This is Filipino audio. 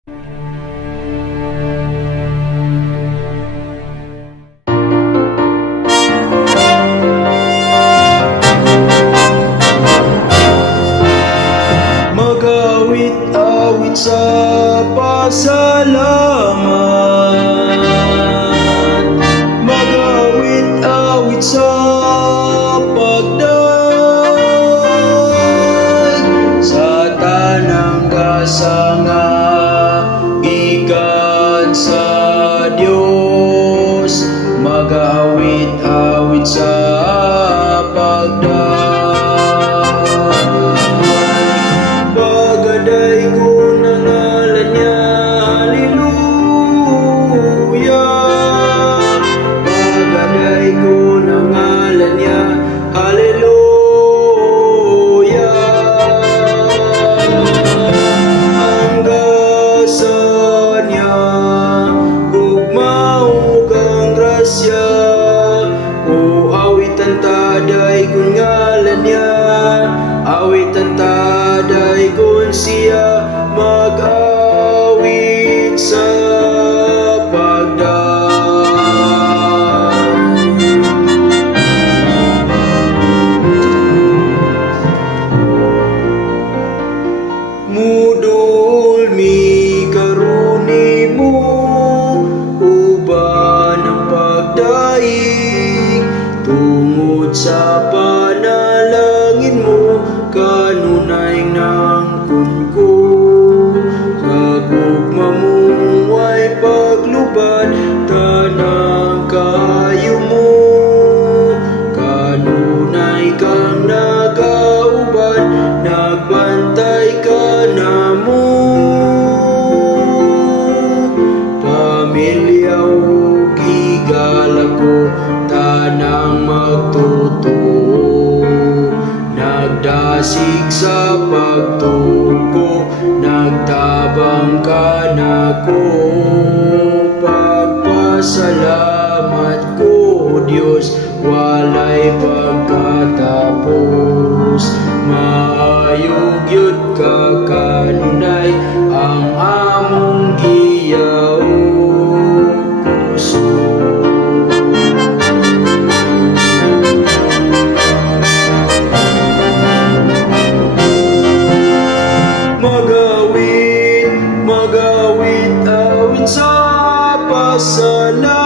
Mag-awit-awit sa pasalamat, mag-awit-awit sa pagdaig sa tanang gasanga gikan sa Dios. Mag-awit-awit sa pagdaig, pagaday ko ng ngalan niya, hallelujah. Pagaday ko ng ngalan niya, hallelujah. Ang gasa niya, gugmao kang grasya, o awitan taday kung ngalan niya, awitan taday kung siya. Mag-awit sa pagdaig. Mudol mi karuni mo, uban ang pagdaig, tungod sa panalangin mo, kanunay ng kunko. Kagugma mo ay paglubad, tanang kayo mo, kanunay kang nagaubad, nagbantay ka na mo. Pamilya o gigala ko, tanang magtotoo, nagdasig sa pagtuko, nagtabang ka na ko. Pagpasalamat ko, Diyos, walay pagkatapos. Maayog yun ka kanunay, ang among giyaw puso. Mag-awit-awit sa pasalamat,